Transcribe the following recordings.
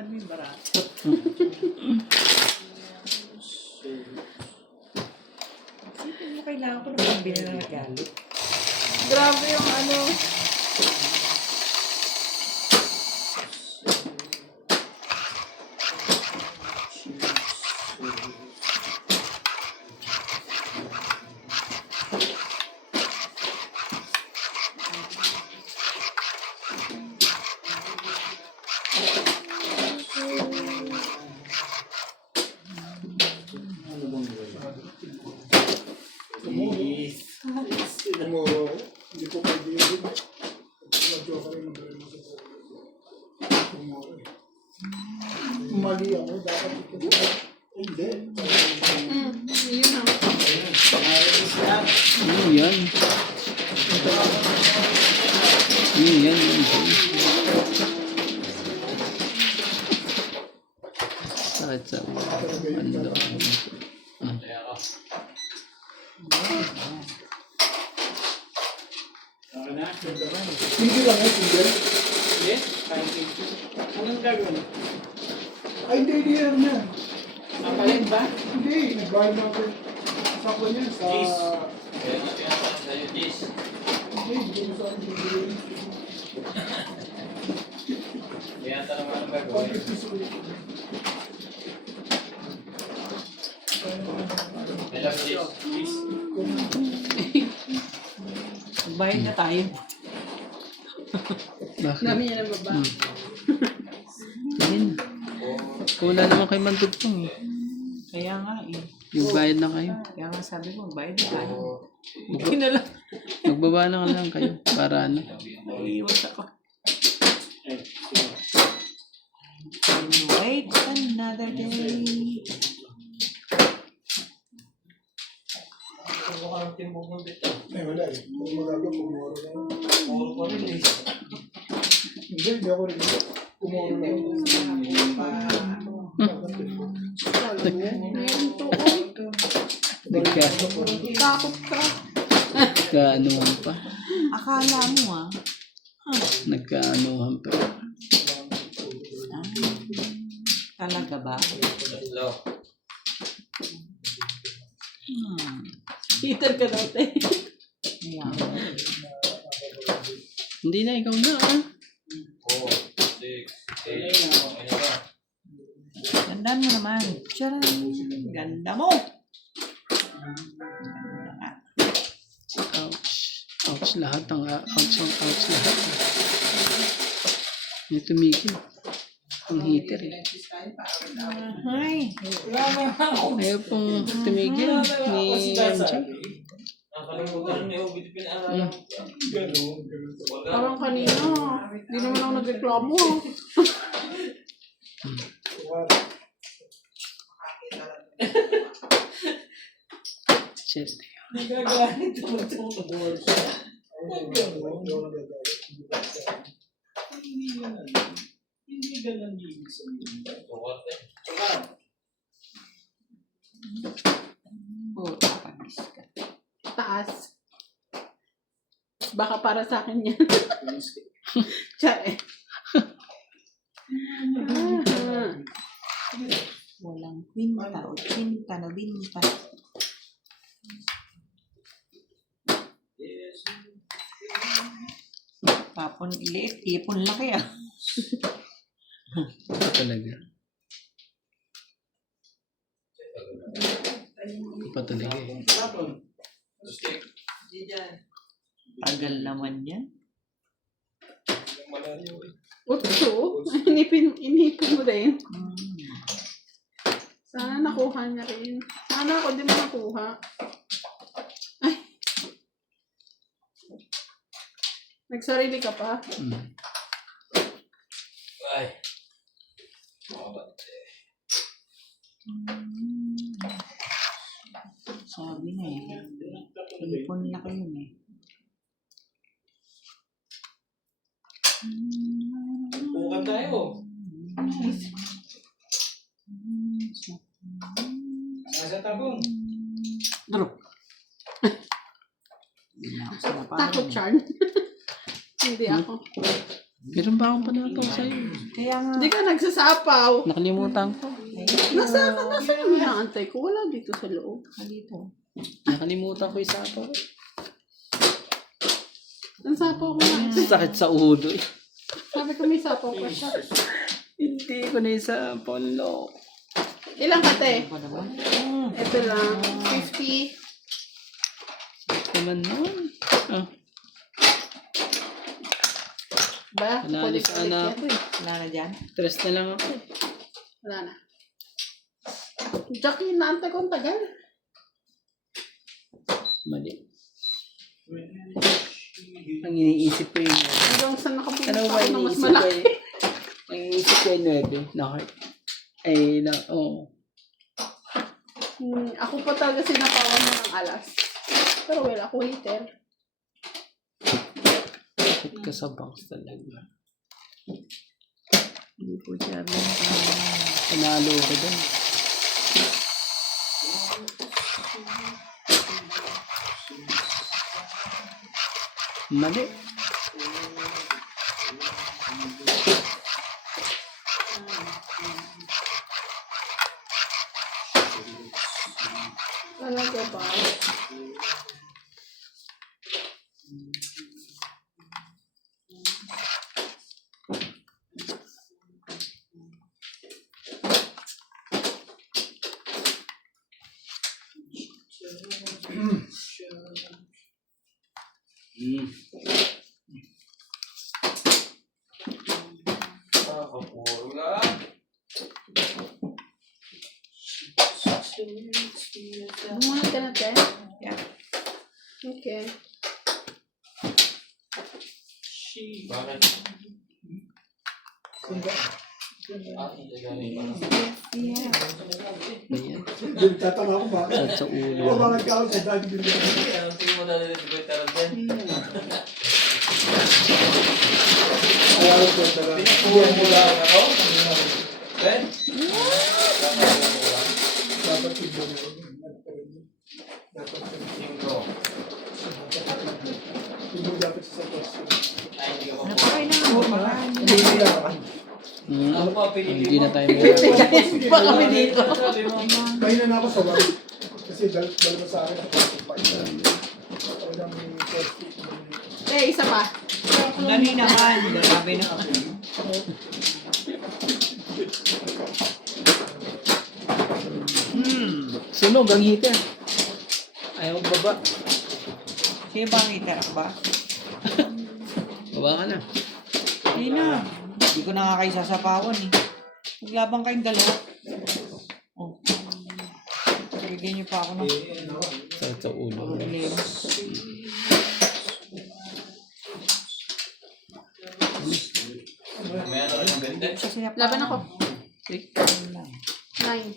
tamad mo yung bara. Sipin mo kailangan ko na pambili na regalo. Grabe yung ano. Hindi ko pwede yun. Medyo ka rin mag-remo sa mali ako, dapat ito. Hindi. Yun na. Yan. Yan. Sakit sa bando. Hindi lang yan, hindi. Yes, kain cake. Anong gagawin? Ay, hindi yan niya. Napalit ba? Hindi, nag-buy na ako. Sa ko niya, sa... Cheese. Kaya nga tinatahan sa'yo, cheese. Hindi mo sa akin bibili. Kaya naman ang gagawin. 150 ulit. I love cheese. Cheese. Magbayad na tayo. Bakit? Dami niya na baba. Yan. Wala naman kay Mantugtong. Kaya nga eh. Yung bayad na kayo. Kaya nga sabi ko, magbayad na tayo. Hindi na lang. Magbaba na lang kayo para ano. Naiiwas ako. Wait another day. Ay, wala eh. Kung magagawa, kumuro lang. Hindi ako rin. Kumuro lang. Ngayon to, oy. Takot ka. Nagkaanuhan pa. Akala mo Nagkaanuhan pa. talaga ba? Hello. Heater ka daw, te. Ayan. Hindi na, ikaw na ah. 4, 6, 8. Gandaan mo naman. Charan! Ganda mo! Ouch. Ouch lahat. Ouch lahat. May tumigil. Ang heater eh. Ay! Ayaw pong tumigil ni MJ. Nakalimutan niyo, hindi pinaalam. Parang kanina. Hindi naman ako nagreklamo. Shit. Nagagalit naman itong board. Hindi ganun ibig sabihin. Puta, pagis ka. Taas. Baka para sa akin yan. Tsare. Walang kwinta o kwinta na binta. Tapon iliit, ipon laki ah. Ito talaga. Ito pa talaga eh. Tagal naman yan. Utso. Inipin mo din. Sana nakuha niya rin. Sana ako din mo nakuha. Ay. Nagsarili ka pa. Ay. Sabi na eh. Ipon na kayo eh. Bukan tayo. Nasa tabong. Daro. Hindi na ako sinapahan. Takot, Charn. Hindi ako. Meron ba akong panataw sa'yo? Kaya nga. Hindi ka nagsasapaw. Nakalimutan ko. Nasa yung inaantay ko. Wala dito sa loob. Dito. Nakalimutan ko yung sapaw. Ang sapaw ko na. Sakit sa ulo eh. Sabi ko may sapaw pa siya. Hindi ko na yung sapaw, lo. Ilang kate? Ba naman? Ito lang. 50. Naman nun. Ah, Ba? Wala, Kulit sana. yan eh. Wala na dyan? stress na lang ako. Wala na. Jackie, naantay ko ang tagal. Mali. Ang iniisip ko yun. Hanggang saan nakapunta Ano ako ba na mas iniisip ko malaki. yun? Ang iniisip ko yun, 9. Na heart. Ay, na, oo. Ako pa talaga sinapawan mo ng alas. Pero wala ako heater. Sakit ka sa bangs talaga. Hindi po siya rin. Panalo ko doon. Mali. Talaga ba? Bumuna ka na, te? Yeah. Okay. Bakit? Yeah. Ayan. Tatama ako ba? Sakit sa ulo. Ako ba nagkakaroon sa dahil bilhin? Anong tingin mo na rin yung veteran din? Ayaw ko talaga. Pinakuha mo lang ako? Ben? Dapat tignan mo. Dapat Singko. tignan dapat sa sitwasyon. Ay, hindi ka Napakay na nga. Baka Hindi nila. Ano pa pinili Hindi mo? na tayo mawala. Pa kami dito. Sabi mo. Mahina na ako sa wala. Kasi dalawa sa akin. Walang first week. Eh, isa pa. Dali naman. Grabe na. Sunog ang heater. Ayaw baba. Sino ba ang heater ba? Baba ka na. Hindi na. Hindi ko na nga kayo sasapawan eh. Maglabang kayong dalawa. Oh. Bigyan niyo pa ako ng Sakit sa ulo. problema. May ano rin yung bente? Siya sinapawan. Laban ako. Ayun lang. 9.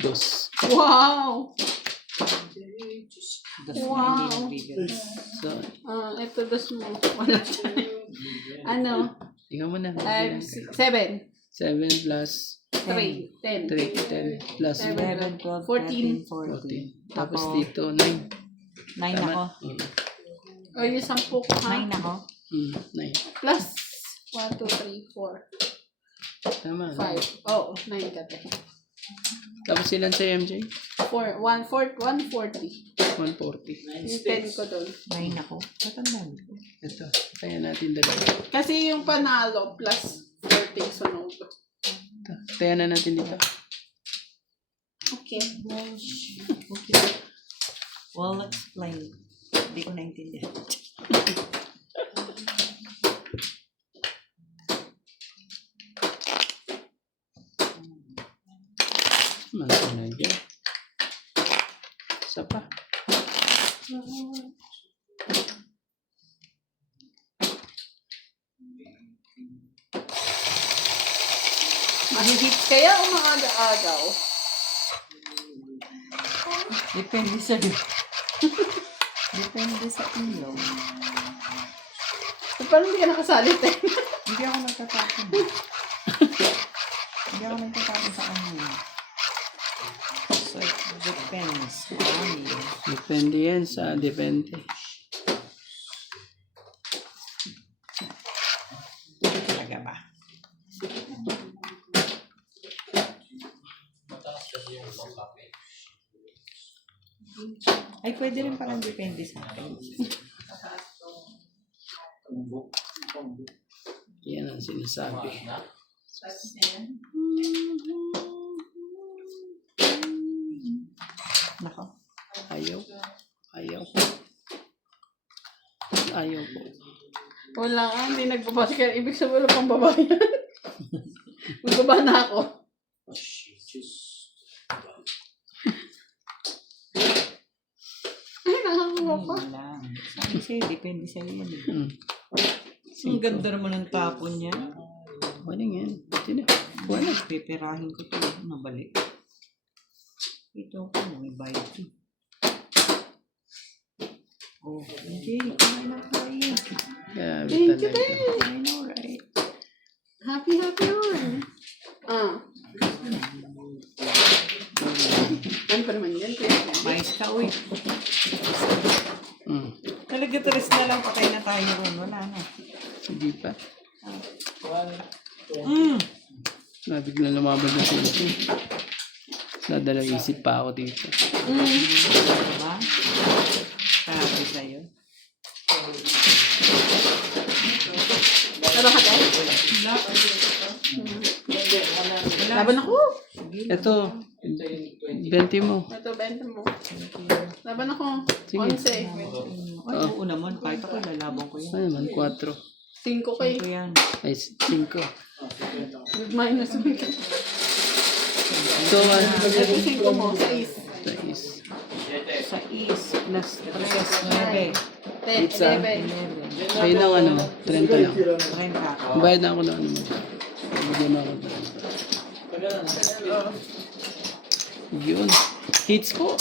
Dos. Wow! Das Wow. hindi nabibigyan. So, Ito dos mo. Wala siya. Ano? ikaw mo na. 7. 7 plus 3. 10. 3, 10 plus 11, 12, 14. 13, 14. 14. Tapos Ako, dito, 9. 9 ako. O yung 10 ko ha? 9 ako. 9. Plus 1, 2, 3, 4, Tama. 5. Oo, 9 ka te. Tapos ilan sa MJ? 140. 140. Yung 10 ko doon. 9 ako. Matandaan ko. Ito. Kaya natin dalawa. Kasi yung panalo plus 40 sunog. Ito. Kaya na natin dito. Okay. Okay. Well, explain. Hindi ko naintindihan. Mansa na dyan. Isa pa. Mahigit kaya o maaga-agaw? Depende sa Depende sa inyo. Parang hindi ka nakasalit eh. Hindi ako nagtatapon. Hindi ako nagtatapon sa kanila. So, it depends on you. Depende yan sa depende. Ay, pwede rin palang depende sa akin. Yan ang sinasabi. Nako. Ayaw. Ayaw. Ayaw ko. Wala nga, hindi nagbabasa kaya ibig sabihin wala pang babae yan. Magbaba na ako. Ay, nakakuha pa. Wala. Sabi sa'yo, depende sa'yo yan. Eh. Hmm. Ang ganda naman ng tapon niya. Walang yan. Sino? Wala. Pipirahin ko ito. Nabalik. Ito ako, may bayad ito. Oh, okay. Kumain na kain. Grabe Thank you, talaga. babe. I know, right? Happy yun. Ano pa naman yan? Mais ka, uy. Hmm. Talaga tres na lang, patay na tayo ron. Wala na. Hindi pa. Biglang lumabas na sila. Nadala isip pa ako dito. Diba? Sabi sa'yo. Ano ka tayo? Laban ako. Ito. 20 mo. Ito, benta mo. Laban ako. Sige. 11. Ay, oo naman. Kahit ako, lalabang ko yan. Ano naman? 4. 5 kay. Ito yan. Ay, 5. Good minus mo. So, Ito 5 mo. 6. 6. Sa is plus 3, 9. Pizza. 11. Bayad ng ano? 30 lang. 30. Bayad na ako ng ano mo. Bigyan mo ako ng 30. Yun. Hits po.